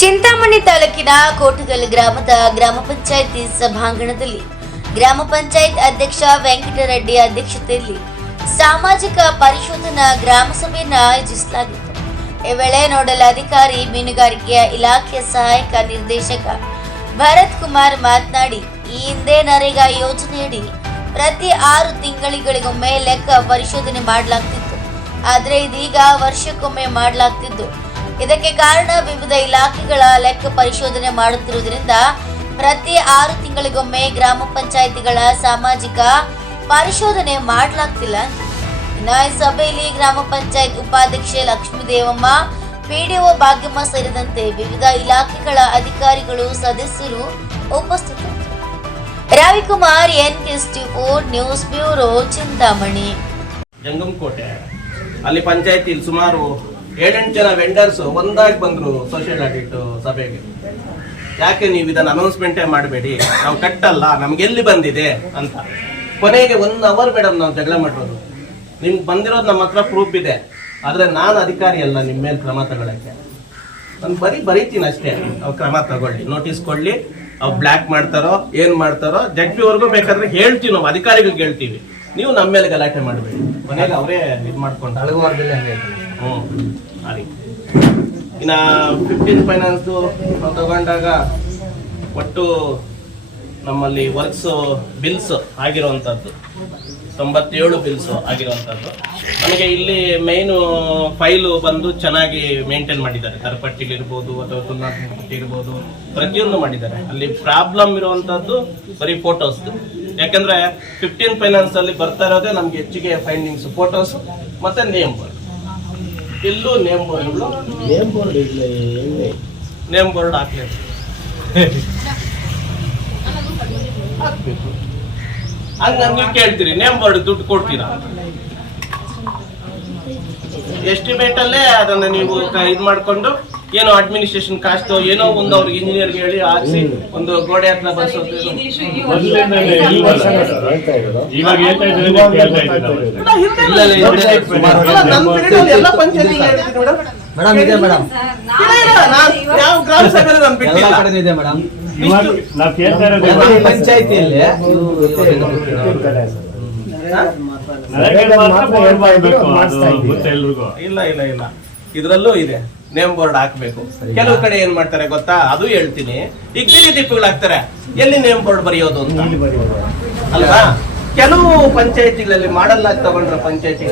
ಚಿಂತಾಮಣಿ ತಾಲೂಕಿನ ಕೋಟಗಲ್ ಗ್ರಾಮದ ಗ್ರಾಮ ಪಂಚಾಯಿತಿ ಸಭಾಂಗಣದಲ್ಲಿ ಗ್ರಾಮ ಪಂಚಾಯತ್ ಅಧ್ಯಕ್ಷ ವೆಂಕಟರೆಡ್ಡಿ ಅಧ್ಯಕ್ಷತೆಯಲ್ಲಿ ಸಾಮಾಜಿಕ ಪರಿಶೋಧನಾ ಗ್ರಾಮ ಸಭೆಯನ್ನು ಆಯೋಜಿಸಲಾಗಿತ್ತು. ಈ ವೇಳೆ ನೋಡಲ್ ಅಧಿಕಾರಿ ಮೀನುಗಾರಿಕೆಯ ಇಲಾಖೆಯ ಸಹಾಯಕ ನಿರ್ದೇಶಕ ಭರತ್ ಕುಮಾರ್ ಮಾತನಾಡಿ, ಈ ಹಿಂದೆ ನರೇಗಾ ಯೋಜನೆಯಡಿ ಪ್ರತಿ ಆರು ತಿಂಗಳಿಗಳಿಗೊಮ್ಮೆ ಲೆಕ್ಕ ಪರಿಶೋಧನೆ ಮಾಡಲಾಗ್ತಿತ್ತು. ಆದರೆ ಇದೀಗ ವರ್ಷಕ್ಕೊಮ್ಮೆ ಮಾಡಲಾಗ್ತಿದ್ದು. ಇದಕ್ಕೆ ಕಾರಣ ವಿವಿಧ ಇಲಾಖೆಗಳ ಲೆಕ್ಕ ಪರಿಶೋಧನೆ ಮಾಡುತ್ತಿರುವುದರಿಂದ ಪ್ರತಿ ಆರು ತಿಂಗಳಿಗೊಮ್ಮೆ ಗ್ರಾಮ ಪಂಚಾಯಿತಿಗಳ ಸಾಮಾಜಿಕ ಪರಿಶೋಧನೆ ಮಾಡಲಾಗ್ತಿಲ್ಲ. ಸಭೆಯಲ್ಲಿ ಗ್ರಾಮ ಪಂಚಾಯತ್ ಉಪಾಧ್ಯಕ್ಷೆ ಲಕ್ಷ್ಮೀ ದೇವಮ್ಮ ಪಿಡಿಒ ಭಾಗ್ಯಮ್ಮ ಸೇರಿದಂತೆ ವಿವಿಧ ಇಲಾಖೆಗಳ ಅಧಿಕಾರಿಗಳು, ಸದಸ್ಯರು ಉಪಸ್ಥಿತರು Ravikumar N four news bureau Chintamani. Jangamakote. ಅಲ್ಲಿ ಪಂಚಾಯತಿ ಸುಮಾರು ಏಳೆಂಟು ಜನ ವೆಂಡರ್ಸ್ ಒಂದಾಗಿ ಬಂದ್ರು ಸೋಷಿಯಲ್ ಆಡಿಟ್ ಸಭೆಗೆ. ಯಾಕೆ ನೀವು ಇದನ್ನ ಅನೌನ್ಸ್ಮೆಂಟೇ ಮಾಡಬೇಡಿ? ನಾವು ಕಟ್ಟಲ್ಲ, ನಮ್ಗೆ ಎಲ್ಲಿ ಬಂದಿದೆ ಅಂತ. ಕೊನೆಗೆ ಒನ್ ಅವರ್ ಮೇಡಮ್ ನಾವು ಜಗಳ ಮಾಡಿರೋದು ನಿಮ್ಗೆ ಬಂದಿರೋದು ನಮ್ಮ ಹತ್ರ ಪ್ರೂಫ್ ಇದೆ. ಆದರೆ ನಾನು ಅಧಿಕಾರಿ ಅಲ್ಲ ನಿಮ್ಮ ಮೇಲೆ ಕ್ರಮ ತಗೊಳಕ್ಕೆ. ನಾನು ಬರೀ ಬರೀತೀನಿ ಅಷ್ಟೇ. ಅವ್ರು ಕ್ರಮ ತಗೊಳ್ಳಿ. ನೋಟಿಸ್ ಕೊಡ್ಲಿ, ಅವ್ರು ಬ್ಲ್ಯಾಕ್ ಮಾಡ್ತಾರೋ, ಏನು ಮಾಡ್ತಾರೋ ಜಡ್ಜಿ ವರ್ಗು ಬೇಕಾದ್ರೆ ಹೇಳ್ತೀವಿ ನಾವು, ಅಧಿಕಾರಿಗಳಿಗೆ ಹೇಳ್ತೀವಿ. ನೀವು ನಮ್ಮ ಮೇಲೆ ಗಲಾಟೆ ಮಾಡಬೇಡಿ. ಮನೆಗೆ ಅವರೇ ಇದು ಮಾಡ್ಕೊಂಡು ಹ್ಞೂ ಅದಕ್ಕೆ ಇನ್ನು ಫಿಫ್ಟೀನ್ ಫೈನಾನ್ಸು ನಾವು ತಗೊಂಡಾಗ ಒಟ್ಟು ನಮ್ಮಲ್ಲಿ ವರ್ಕ್ಸು ಬಿಲ್ಸ್ ಆಗಿರುವಂಥದ್ದು ತೊಂಬತ್ತೇಳು ಬಿಲ್ಸ್ ಆಗಿರುವಂಥದ್ದು ನಮಗೆ ಇಲ್ಲಿ ಮೈನು ಫೈಲು ಬಂದು ಚೆನ್ನಾಗಿ ಮೇಂಟೈನ್ ಮಾಡಿದ್ದಾರೆ. ತರಪಟ್ಟಿಲಿರ್ಬೋದು ಅಥವಾ ತುಲನಾತ್ಮಕ ಪಟ್ಟಿ ಇರ್ಬೋದು ಪ್ರತಿಯೊಂದು ಮಾಡಿದ್ದಾರೆ. ಅಲ್ಲಿ ಪ್ರಾಬ್ಲಮ್ ಇರುವಂಥದ್ದು ಬರೀ ಫೋಟೋಸ್ ಯಾಕಂದ್ರೆ ಫಿಫ್ಟೀನ್ ಫೈನಾನ್ಸ್ ಅಲ್ಲಿ ಬರ್ತಾ ಇರೋದೇ ನಮ್ಗೆ ಹೆಚ್ಚಿಗೆ ಫೈಂಡಿಂಗ್ಸ್ ಫೋಟೋಸ್ ಮತ್ತೆ ನೇಮ್ ಬೋರ್ಡ್ ಇಲ್ಲೂ ನೇಮ್ ಬೋರ್ಡ್ಗಳು ನೇಮ್ ಬೋರ್ಡ್ ನೇಮ್ ಬೋರ್ಡ್ ಹಾಕ್ಲೇಬೇಕು. ಹಾಕ್ಬೇಕು. ಹಂಗ ನೀವು ಕೇಳ್ತೀರಿ ನೇಮ್ ಬೋರ್ಡ್ ದುಡ್ಡು ಕೊಡ್ತೀರಾ? ಎಸ್ಟಿಮೇಟ್ ಅಲ್ಲೇ ಅದನ್ನ ನೀವು ಇದ್ ಮಾಡ್ಕೊಂಡು ಏನೋ ಅಡ್ಮಿನಿಸ್ಟ್ರೇಷನ್ ಕಾಸ್ಟ್ ಏನೋ ಒಂದು ಅವ್ರಿಗೆ ಇಂಜಿನಿಯರ್ ಹೇಳಿ ಹಾಕ್ಸಿ ಒಂದು ಗೋಡೆ ಹತ್ರ ಬರ್ಸೋದು ಯಾವ ಗ್ರಾಮ ನಾನು ಬಿಟ್ಟಿಲ್ಲ. ಪಂಚಾಯ್ತಿಯಲ್ಲಿ. ಇಲ್ಲ ಇಲ್ಲ ಇಲ್ಲ. ಇದ್ರಲ್ಲೂ ಇದೆ. ನೇಮ್ ಬೋರ್ಡ್ ಹಾಕ್ಬೇಕು. ಕೆಲವು ಕಡೆ ಏನ್ ಮಾಡ್ತಾರೆ ಗೊತ್ತಾ? ಅದು ಹೇಳ್ತೀನಿ. ಈಗ ಬೀದಿ ದೀಪಗಳು ಹಾಕ್ತಾರೆ. ಎಲ್ಲಿ ನೇಮ್ ಬೋರ್ಡ್ ಬರೆಯೋದು ಅಂತ? ಅಲ್ವಾ? ಕೆಲವು ಪಂಚಾಯತಿಗಳಲ್ಲಿ ಮಾಡಲ್ಲ ತಗೊಂಡ್ರ ಪಂಚಾಯತಿ